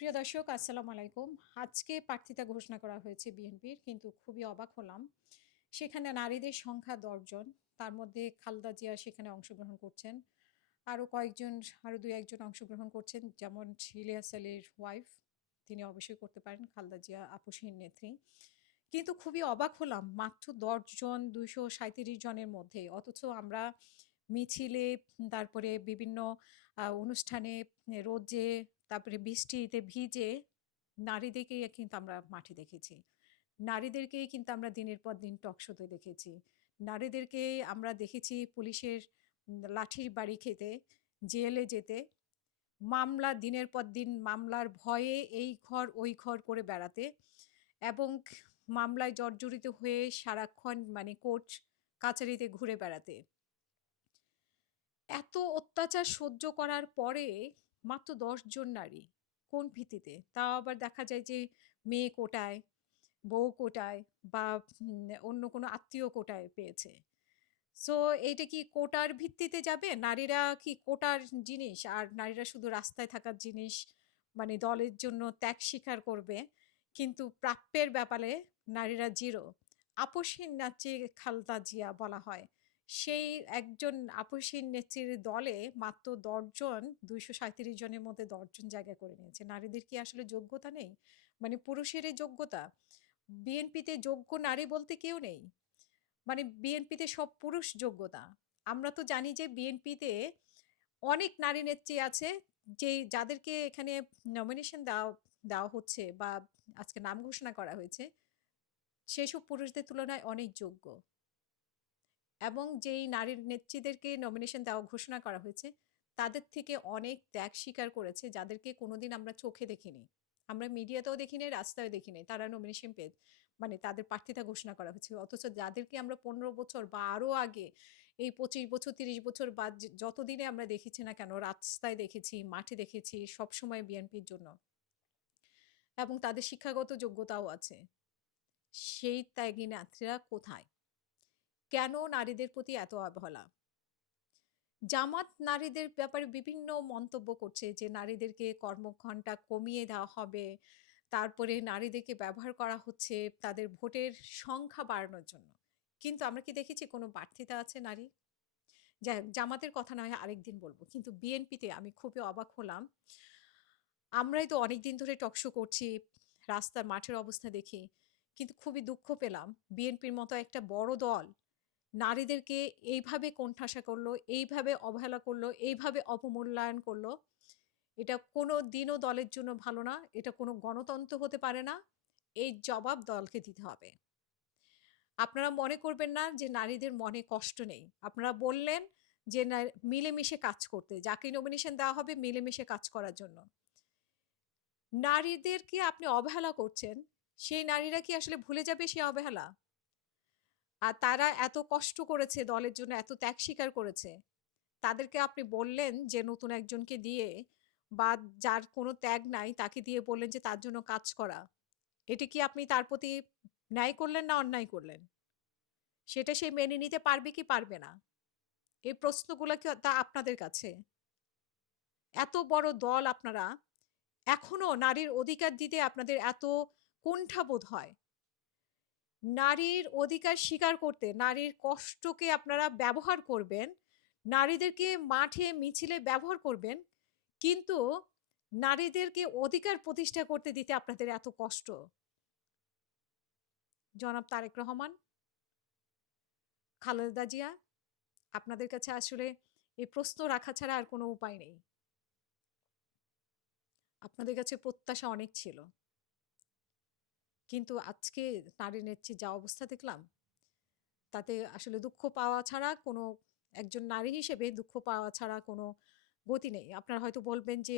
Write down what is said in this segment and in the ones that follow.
প্রিয় দর্শক, আসসালামু আলাইকুম। আজকে প্রার্থিতা ঘোষণা করা হয়েছে বিএনপির, কিন্তু খুবই অবাক হলাম। সেখানে নারীদের সংখ্যা দশজন, তার মধ্যে খালদা জিয়া সেখানে অংশগ্রহণ করছেন। আরও কয়েকজন, আরও ২-১ অংশগ্রহণ করছেন। যেমন ইলিয়াস আলীর ওয়াইফ তিনি অবশ্যই করতে পারেন। খালদা জিয়া আপসহীন নেত্রী। কিন্তু খুবই অবাক হলাম, মাত্র ১০ জন ২৩৭ জনের মধ্যে। অথচ আমরা মিছিলে, তারপরে বিভিন্ন অনুষ্ঠানে, রোদে তারপরে বৃষ্টিতে ভিজে নারীদেরকেই কিন্তু আমরা মাঠে দেখেছি। নারীদেরকেই কিন্তু আমরা দিনের পর দিন টক শোতে দেখেছি। নারীদেরকে আমরা দেখেছি পুলিশের লাঠির বাড়ি খেতে, জেলে যেতে, মামলা দিনের পর দিন মামলার ভয়ে এই ঘর ওই ঘর করে বেড়াতে এবং মামলায় জর্জরিত হয়ে সারাক্ষণ মানে কোর্ট কাচারিতে ঘুরে বেড়াতে। এত অত্যাচার সহ্য করার পরে মাত্র ১০ জন নারী। কোন ভিত্তিতে? তাও আবার দেখা যায় যে মেয়ে কোটায়, বউ কোটায় বা অন্য কোনো আত্মীয় কোটায় পেয়েছে। সো এইটা কি কোটার ভিত্তিতে যাবে? নারীরা কি কোটার জিনিস? আর নারীরা শুধু রাস্তায় থাকার জিনিস মানে দলের জন্য ত্যাগ স্বীকার করবে। কিন্তু প্রাপ্যের ব্যাপারে নারীরা 0 আপসহীন নেত্রী খালেদা জিয়া বলা হয়। সেই একজন আপসহীন নেত্রীর দলে মাত্র ১০ জন ২৩৭ জনের মধ্যে দশজন জায়গা করে নিয়েছে। নারীদের কি আসলে যোগ্যতা নেই? মানে পুরুষেরই যোগ্যতা? বিএনপিতে যোগ্য নারী বলতে কেউ নেই। মানে বিএনপিতে সব পুরুষ যোগ্যতা। আমরা তো জানি যে বিএনপিতে অনেক নারী নেত্রী আছে, যে যাদেরকে এখানে নমিনেশন দেওয়া দেওয়া হচ্ছে বা আজকে নাম ঘোষণা করা হয়েছে। সেসব পুরুষদের তুলনায় অনেক যোগ্য। এবং যেই নারীর নেত্রীদেরকে নমিনেশন দেওয়া ঘোষণা করা হয়েছে, তাদের থেকে অনেক ত্যাগ স্বীকার করেছে যাদেরকে কোনোদিন আমরা চোখে দেখিনি। আমরা মিডিয়াতেও দেখি নাই, রাস্তায়ও দেখি নাই। তারা নমিনেশন পেয়ে মানে তাদের প্রার্থিতা ঘোষণা করা হয়েছে। অথচ যাদেরকে আমরা ১৫ বছর বা আরও আগে এই ২৫ বছর ৩০ বছর বা যতদিনে আমরা দেখেছি না কেন রাস্তায় দেখেছি, মাঠে দেখেছি সবসময় বিএনপির জন্য। এবং তাদের শিক্ষাগত যোগ্যতাও আছে। সেই ত্যাগী নেত্রীরা কোথায়? কেন নারীদের প্রতি এত অবহেলা? জামাত নারীদের ব্যাপারে বিভিন্ন মন্তব্য করছে যে নারীদেরকে কর্মঘণ্টা কমিয়ে দেওয়া হবে। তারপরে নারীদেরকে ব্যবহার করা হচ্ছে তাদের ভোটের সংখ্যা বাড়ানোর জন্য। কিন্তু আমরা কি দেখেছি কোনো প্রার্থিতা আছে নারী? যাই জামাতের কথা নয় আরেকদিন বলব কিন্তু বিএনপিতে আমি খুবই অবাক হলাম। আমরাই তো অনেক দিন ধরে টকশো করছি, রাস্তার মাঠের অবস্থা দেখি। কিন্তু খুবই দুঃখ পেলাম বিএনপির মতো একটা বড় দল নারীদেরকে এইভাবে কোণঠাসা করল, এইভাবে অবহেলা করল, এইভাবে অবমূল্যায়ন করল। এটা কোনো দিনও দলের জন্য ভালো না। এটা কোনো গণতন্ত্র হতে পারে না। এই জবাব দলকে দিতে হবে। আপনারা মনে করবেন না যে নারীদের মনে কষ্ট নেই। আপনারা বললেন যে মিলেমিশে কাজ করতে। যাকে নমিনেশন দেওয়া হবে মিলেমিশে কাজ করার জন্য। নারীদেরকে আপনি অবহেলা করছেন। সেই নারীরা কি আসলে ভুলে যাবে সেই অবহেলা? আর তারা এত কষ্ট করেছে দলের জন্য, এত ত্যাগ স্বীকার করেছে। তাদেরকে আপনি বললেন যে নতুন একজনকে দিয়ে বা যার কোনো ত্যাগ নাই তাকে দিয়ে বললেন যে তার জন্য কাজ করা। এটা কি আপনি তার প্রতি ন্যায় করলেন না অন্যায় করলেন? সেটা সে মেনে নিতে পারবে কি পারবে না? এই প্রশ্নগুলো কি তা আপনাদের কাছে? এত বড় দল আপনারা, এখনও নারীর অধিকার দিতে আপনাদের এত কুণ্ঠাবোধ হয়। নারীর অধিকার স্বীকার করতে, নারীর কষ্টকে আপনারা ব্যবহার করবেন, নারীদেরকে মাঠে মিছিলে ব্যবহার করবেন। কিন্তু নারীদেরকে অধিকার প্রতিষ্ঠা করতে দিতে আপনাদের এত কষ্ট। জনাব তারেক রহমান খালেদা জিয়া, আপনাদের কাছে আসলে এই প্রশ্ন রাখা ছাড়া আর কোনো উপায় নেই। আপনাদের কাছে প্রত্যাশা অনেক ছিল। কিন্তু আজকে নারী নেত্রীর যা অবস্থা দেখলাম, তাতে আসলে দুঃখ পাওয়া ছাড়া কোনো একজন নারী হিসেবে দুঃখ পাওয়া ছাড়া কোনো গতি নেই। আপনারা হয়তো বলবেন যে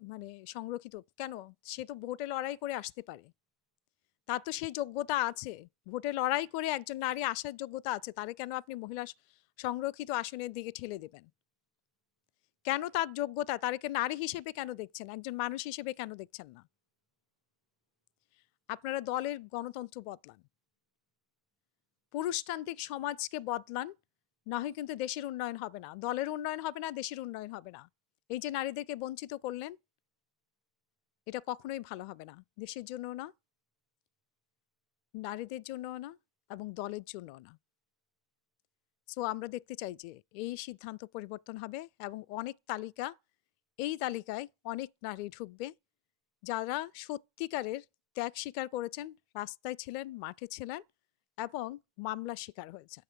মানে সংরক্ষিত। কেন? সে তো ভোটে লড়াই করে আসতে পারে। তার তো সেই যোগ্যতা আছে। ভোটে লড়াই করে একজন নারী আসার যোগ্যতা আছে। তারে কেন আপনি মহিলা সংরক্ষিত আসনের দিকে ঠেলে দেবেন কেন তার যোগ্যতা, তাকে নারী হিসেবে কেন দেখছেন? একজন মানুষ হিসেবে কেন দেখছেন না? আপনারা দলের গণতন্ত্র বদলান। পুরুষতান্ত্রিক সমাজকে বদলান। না হয় কিন্তু দেশের উন্নয়ন হবে না। দলের উন্নয়ন হবে না, দেশের উন্নয়ন হবে না। এই যে নারীদেরকে বঞ্চিত করলেন এটা কখনোই ভালো হবে না। দেশের জন্যও না নারীদের জন্যও না এবং দলের জন্যও না। সো আমরা দেখতে চাই যে এই সিদ্ধান্ত পরিবর্তন হবে এবং অনেক তালিকা এই তালিকায় অনেক নারী ঢুকবে যারা সত্যিকারের ত্যাগ স্বীকার করেছেন, রাস্তায় ছিলেন, মাঠে ছিলেন এবং মামলা শিকার হয়েছেন।